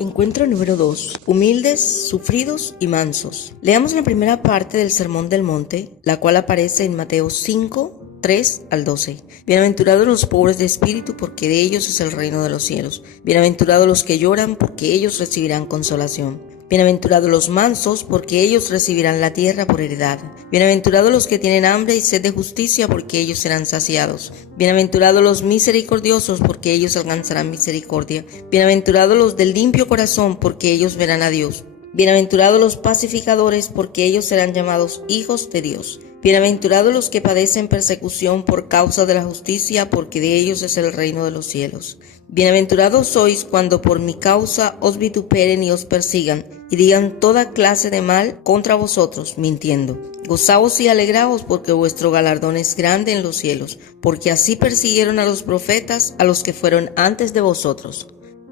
Encuentro número 2. Humildes, sufridos y mansos. Leamos la primera parte del Sermón del Monte, la cual aparece en Mateo 5, 3 al 12. Bienaventurados los pobres de espíritu, porque de ellos es el reino de los cielos. Bienaventurados los que lloran, porque ellos recibirán consolación. Bienaventurados los mansos, porque ellos recibirán la tierra por heredad. Bienaventurados los que tienen hambre y sed de justicia, porque ellos serán saciados. Bienaventurados los misericordiosos, porque ellos alcanzarán misericordia. Bienaventurados los del limpio corazón, porque ellos verán a Dios. Bienaventurados los pacificadores, porque ellos serán llamados hijos de Dios. Bienaventurados los que padecen persecución por causa de la justicia, porque de ellos es el reino de los cielos. Bienaventurados sois cuando por mi causa os vituperen y os persigan, y digan toda clase de mal contra vosotros, mintiendo. Gozaos y alegraos, porque vuestro galardón es grande en los cielos, porque así persiguieron a los profetas, a los que fueron antes de vosotros.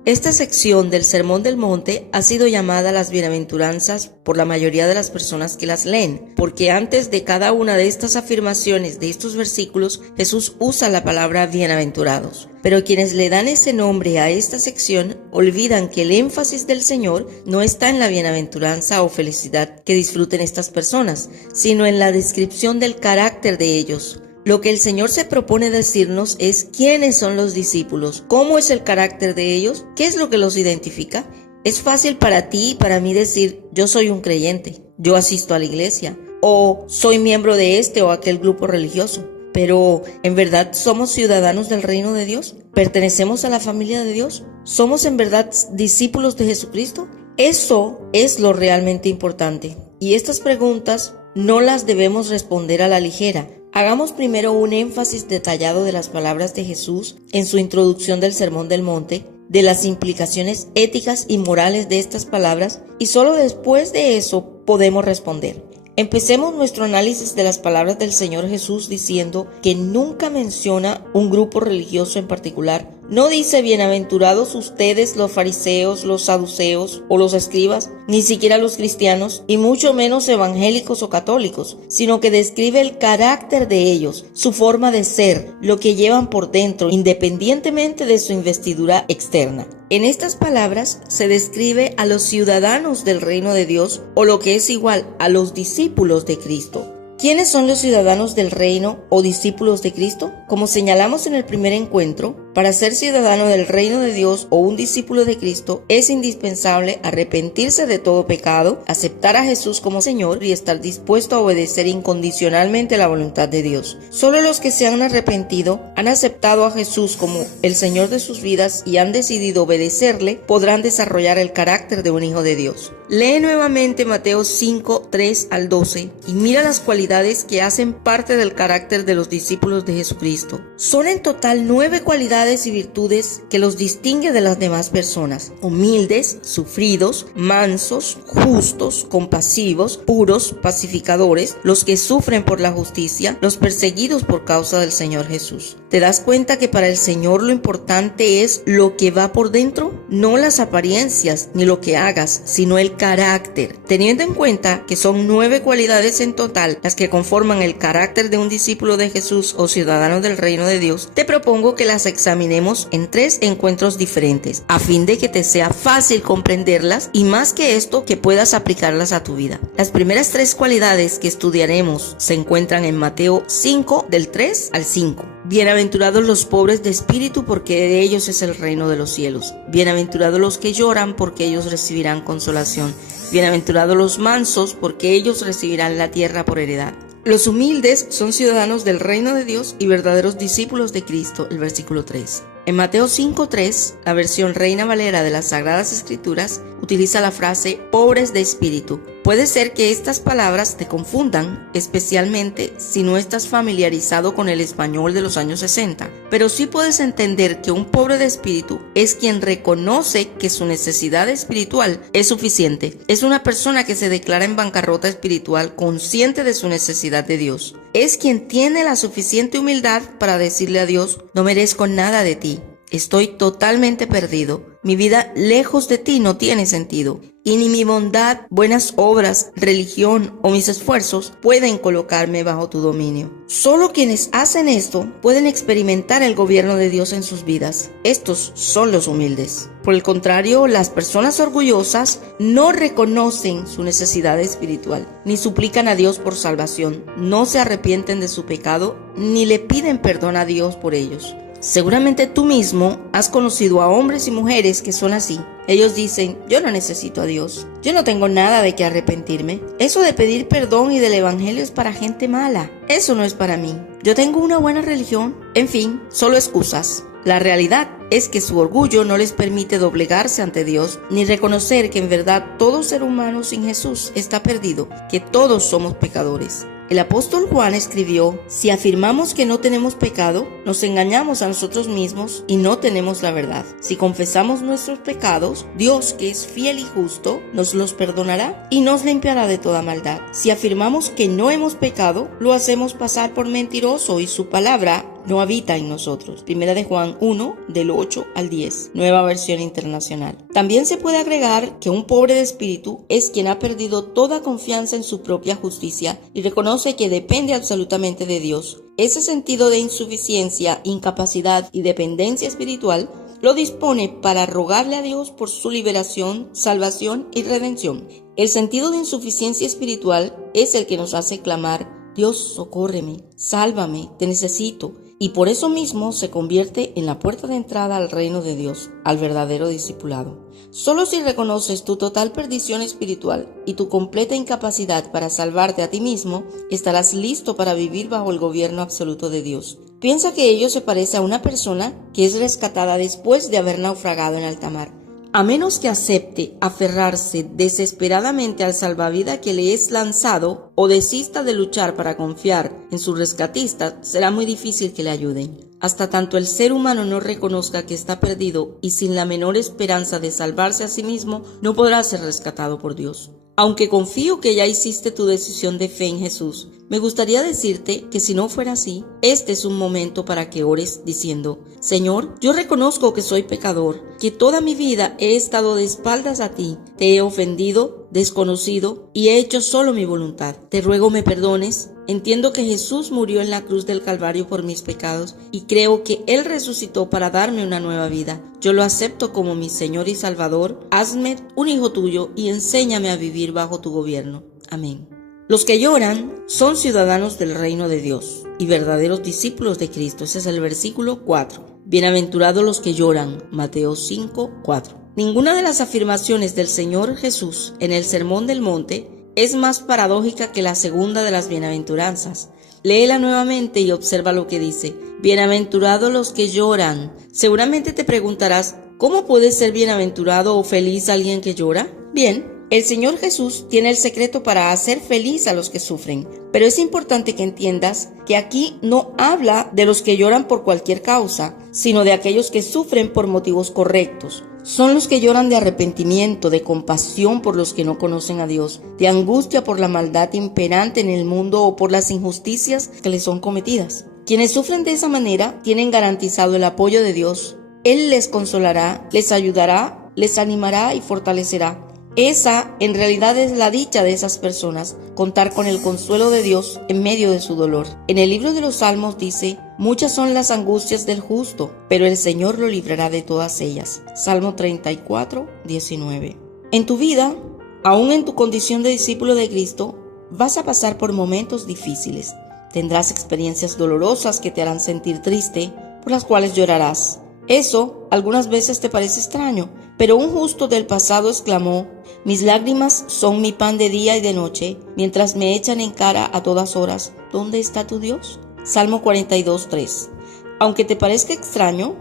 Esta sección del Sermón del Monte ha sido llamada las bienaventuranzas por la mayoría de las personas que las leen, porque antes de cada una de estas afirmaciones de estos versículos, Jesús usa la palabra bienaventurados. Pero quienes le dan ese nombre a esta sección olvidan que el énfasis del Señor no está en la bienaventuranza o felicidad que disfruten estas personas, sino en la descripción del carácter de ellos. Lo que el Señor se propone decirnos es quiénes son los discípulos, cómo es el carácter de ellos, qué es lo que los identifica. Es fácil para ti y para mí decir, yo soy un creyente, yo asisto a la iglesia, o soy miembro de este o aquel grupo religioso. Pero, ¿en verdad somos ciudadanos del reino de Dios? ¿Pertenecemos a la familia de Dios? ¿Somos en verdad discípulos de Jesucristo? Eso es lo realmente importante. Y estas preguntas no las debemos responder a la ligera. Hagamos primero un énfasis detallado de las palabras de Jesús en su introducción del Sermón del Monte, de las implicaciones éticas y morales de estas palabras, y solo después de eso podemos responder. Empecemos nuestro análisis de las palabras del Señor Jesús diciendo que nunca menciona un grupo religioso en particular. No dice bienaventurados ustedes los fariseos, los saduceos o los escribas, ni siquiera los cristianos, y mucho menos evangélicos o católicos, sino que describe el carácter de ellos, su forma de ser, lo que llevan por dentro, independientemente de su investidura externa. En estas palabras se describe a los ciudadanos del reino de Dios, o lo que es igual, a los discípulos de Cristo. ¿Quiénes son los ciudadanos del reino o discípulos de Cristo? Como señalamos en el primer encuentro, para ser ciudadano del reino de Dios o un discípulo de Cristo es indispensable arrepentirse de todo pecado, aceptar a Jesús como Señor y estar dispuesto a obedecer incondicionalmente la voluntad de Dios. Solo los que se han arrepentido, han aceptado a Jesús como el Señor de sus vidas y han decidido obedecerle, podrán desarrollar el carácter de un hijo de Dios. Lee nuevamente Mateo 5, 3 al 12 y mira las cualidades que hacen parte del carácter de los discípulos de Jesucristo. Son en total 9 cualidades y virtudes que los distingue de las demás personas: humildes, sufridos, mansos, justos, compasivos, puros, pacificadores, los que sufren por la justicia, los perseguidos por causa del Señor Jesús. ¿Te das cuenta que para el Señor lo importante es lo que va por dentro? No las apariencias ni lo que hagas, sino el carácter. Teniendo en cuenta que son 9 cualidades en total las que conforman el carácter de un discípulo de Jesús o ciudadano del reino de Dios, te propongo que las examinemos en 3 encuentros diferentes, a fin de que te sea fácil comprenderlas y, más que esto, que puedas aplicarlas a tu vida. Las primeras 3 cualidades que estudiaremos se encuentran en Mateo 5, del 3 al 5. Bienaventurados los pobres de espíritu, porque de ellos es el reino de los cielos. Bienaventurados los que lloran, porque ellos recibirán consolación. Bienaventurados los mansos, porque ellos recibirán la tierra por heredad. Los humildes son ciudadanos del reino de Dios y verdaderos discípulos de Cristo, el versículo 3. En Mateo 5:3, la versión Reina Valera de las Sagradas Escrituras utiliza la frase pobres de espíritu. Puede ser que estas palabras te confundan, especialmente si no estás familiarizado con el español de los años 60, pero sí puedes entender que un pobre de espíritu es quien reconoce que su necesidad espiritual es suficiente. Es una persona que se declara en bancarrota espiritual, consciente de su necesidad de Dios. Es quien tiene la suficiente humildad para decirle a Dios: no merezco nada de ti. Estoy totalmente perdido. Mi vida lejos de ti no tiene sentido. Y ni mi bondad, buenas obras, religión o mis esfuerzos pueden colocarme bajo tu dominio. Solo quienes hacen esto pueden experimentar el gobierno de Dios en sus vidas. Estos son los humildes. Por el contrario, las personas orgullosas no reconocen su necesidad espiritual, ni suplican a Dios por salvación, no se arrepienten de su pecado, ni le piden perdón a Dios por ellos. Seguramente tú mismo has conocido a hombres y mujeres que son así. Ellos dicen, yo no necesito a Dios, yo no tengo nada de qué arrepentirme. Eso de pedir perdón y del evangelio es para gente mala, eso no es para mí. Yo tengo una buena religión, en fin, solo excusas. La realidad es que su orgullo no les permite doblegarse ante Dios, ni reconocer que en verdad todo ser humano sin Jesús está perdido, que todos somos pecadores. El apóstol Juan escribió, si afirmamos que no tenemos pecado, nos engañamos a nosotros mismos y no tenemos la verdad. Si confesamos nuestros pecados, Dios, que es fiel y justo, nos los perdonará y nos limpiará de toda maldad. Si afirmamos que no hemos pecado, lo hacemos pasar por mentiroso y su palabra no habita en nosotros. Primera de Juan 1, del 8 al 10, Nueva Versión Internacional. También se puede agregar que un pobre de espíritu es quien ha perdido toda confianza en su propia justicia y reconoce que depende absolutamente de Dios. Ese sentido de insuficiencia, incapacidad y dependencia espiritual lo dispone para rogarle a Dios por su liberación, salvación y redención. El sentido de insuficiencia espiritual es el que nos hace clamar, Dios, socórreme, sálvame, te necesito. Y por eso mismo se convierte en la puerta de entrada al reino de Dios, al verdadero discipulado. Solo si reconoces tu total perdición espiritual y tu completa incapacidad para salvarte a ti mismo, estarás listo para vivir bajo el gobierno absoluto de Dios. Piensa que ello se parece a una persona que es rescatada después de haber naufragado en alta mar. A menos que acepte aferrarse desesperadamente al salvavidas que le es lanzado o desista de luchar para confiar en su rescatista, será muy difícil que le ayuden. Hasta tanto el ser humano no reconozca que está perdido y sin la menor esperanza de salvarse a sí mismo, no podrá ser rescatado por Dios. Aunque confío que ya hiciste tu decisión de fe en Jesús, me gustaría decirte que si no fuera así, este es un momento para que ores diciendo, Señor, yo reconozco que soy pecador, que toda mi vida he estado de espaldas a ti, te he ofendido, desconocido y he hecho solo mi voluntad. Te ruego me perdones. Entiendo que Jesús murió en la cruz del Calvario por mis pecados y creo que Él resucitó para darme una nueva vida. Yo lo acepto como mi Señor y Salvador. Hazme un hijo tuyo y enséñame a vivir bajo tu gobierno. Amén. Los que lloran son ciudadanos del reino de Dios y verdaderos discípulos de Cristo. Ese es el versículo 4. Bienaventurados los que lloran. Mateo 5, 4. Ninguna de las afirmaciones del Señor Jesús en el Sermón del Monte es más paradójica que la segunda de las bienaventuranzas. Léela nuevamente y observa lo que dice. Bienaventurados los que lloran. Seguramente te preguntarás, ¿cómo puede ser bienaventurado o feliz alguien que llora? Bien, el Señor Jesús tiene el secreto para hacer feliz a los que sufren. Pero es importante que entiendas que aquí no habla de los que lloran por cualquier causa, sino de aquellos que sufren por motivos correctos. Son los que lloran de arrepentimiento, de compasión por los que no conocen a Dios, de angustia por la maldad imperante en el mundo o por las injusticias que les son cometidas. Quienes sufren de esa manera tienen garantizado el apoyo de Dios. Él les consolará, les ayudará, les animará y fortalecerá. Esa en realidad es la dicha de esas personas, contar con el consuelo de Dios en medio de su dolor. En el libro de los Salmos dice, muchas son las angustias del justo, pero el Señor lo librará de todas ellas. Salmo 34, 19. En tu vida, aún en tu condición de discípulo de Cristo, vas a pasar por momentos difíciles. Tendrás experiencias dolorosas que te harán sentir triste, por las cuales llorarás. Eso algunas veces te parece extraño, pero un justo del pasado exclamó, mis lágrimas son mi pan de día y de noche, mientras me echan en cara a todas horas, ¿dónde está tu Dios? Salmo 42, 3. Aunque te parezca extraño,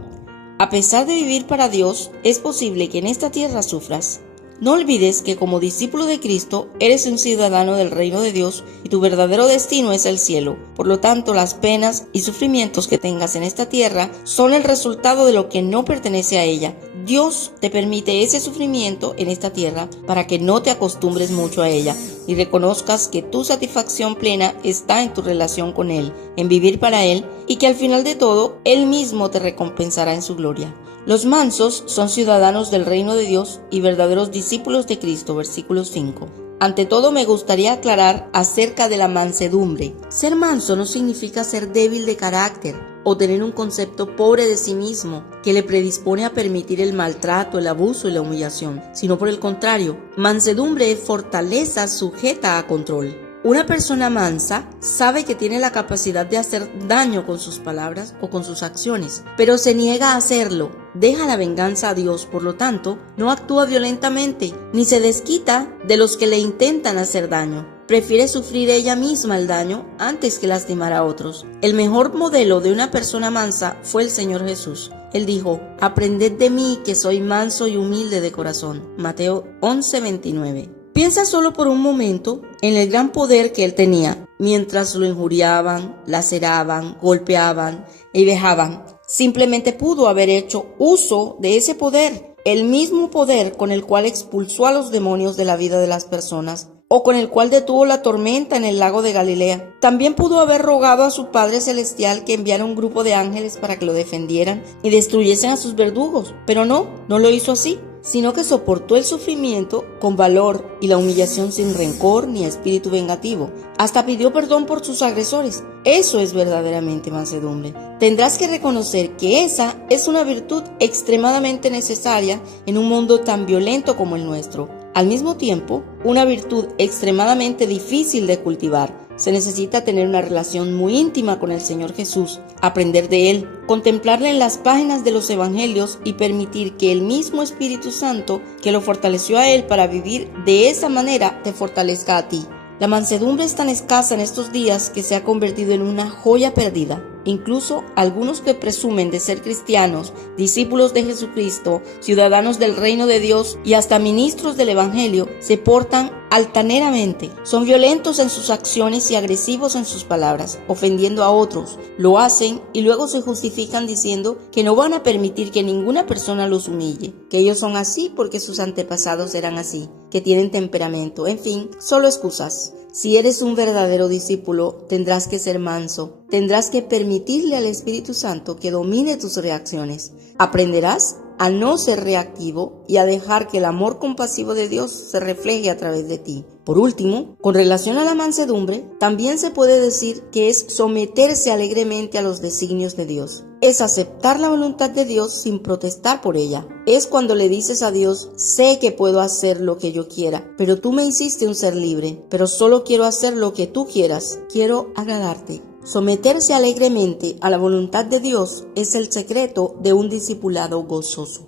a pesar de vivir para Dios, es posible que en esta tierra sufras. No olvides que como discípulo de Cristo, eres un ciudadano del reino de Dios y tu verdadero destino es el cielo. Por lo tanto, las penas y sufrimientos que tengas en esta tierra son el resultado de lo que no pertenece a ella. Dios te permite ese sufrimiento en esta tierra para que no te acostumbres mucho a ella. y reconozcas que tu satisfacción plena está en tu relación con Él, en vivir para Él, y que al final de todo, Él mismo te recompensará en su gloria. Los mansos son ciudadanos del reino de Dios y verdaderos discípulos de Cristo, versículo 5. Ante todo, me gustaría aclarar acerca de la mansedumbre. Ser manso no significa ser débil de carácter o tener un concepto pobre de sí mismo que le predispone a permitir el maltrato, el abuso y la humillación, sino por el contrario, mansedumbre es fortaleza sujeta a control. Una persona mansa sabe que tiene la capacidad de hacer daño con sus palabras o con sus acciones, pero se niega a hacerlo. Deja la venganza a Dios, por lo tanto, no actúa violentamente, ni se desquita de los que le intentan hacer daño. Prefiere sufrir ella misma el daño antes que lastimar a otros. El mejor modelo de una persona mansa fue el Señor Jesús. Él dijo: «Aprended de mí, que soy manso y humilde de corazón». Mateo 11:29. Piensa solo por un momento en el gran poder que él tenía, mientras lo injuriaban, laceraban, golpeaban y vejaban. Simplemente pudo haber hecho uso de ese poder, el mismo poder con el cual expulsó a los demonios de la vida de las personas, o con el cual detuvo la tormenta en el lago de Galilea. También pudo haber rogado a su Padre Celestial que enviara un grupo de ángeles para que lo defendieran y destruyesen a sus verdugos, pero no lo hizo así, sino que soportó el sufrimiento con valor y la humillación sin rencor ni espíritu vengativo. Hasta pidió perdón por sus agresores. Eso es verdaderamente mansedumbre. Tendrás que reconocer que esa es una virtud extremadamente necesaria en un mundo tan violento como el nuestro. Al mismo tiempo, una virtud extremadamente difícil de cultivar. Se necesita tener una relación muy íntima con el Señor Jesús, aprender de Él, contemplarle en las páginas de los Evangelios y permitir que el mismo Espíritu Santo que lo fortaleció a Él para vivir de esa manera te fortalezca a ti. La mansedumbre es tan escasa en estos días que se ha convertido en una joya perdida. Incluso algunos que presumen de ser cristianos, discípulos de Jesucristo, ciudadanos del reino de Dios y hasta ministros del Evangelio, se portan altaneramente. Son violentos en sus acciones y agresivos en sus palabras, ofendiendo a otros. Lo hacen y luego se justifican diciendo que no van a permitir que ninguna persona los humille, que ellos son así porque sus antepasados eran así, que tienen temperamento, en fin, solo excusas. Si eres un verdadero discípulo, tendrás que ser manso, tendrás que permitirle al Espíritu Santo que domine tus reacciones. Aprenderás a no ser reactivo y a dejar que el amor compasivo de Dios se refleje a través de ti. Por último, con relación a la mansedumbre, también se puede decir que es someterse alegremente a los designios de Dios. Es aceptar la voluntad de Dios sin protestar por ella. Es cuando le dices a Dios: sé que puedo hacer lo que yo quiera, pero tú me hiciste un ser libre, pero solo quiero hacer lo que tú quieras. Quiero agradarte. Someterse alegremente a la voluntad de Dios es el secreto de un discipulado gozoso.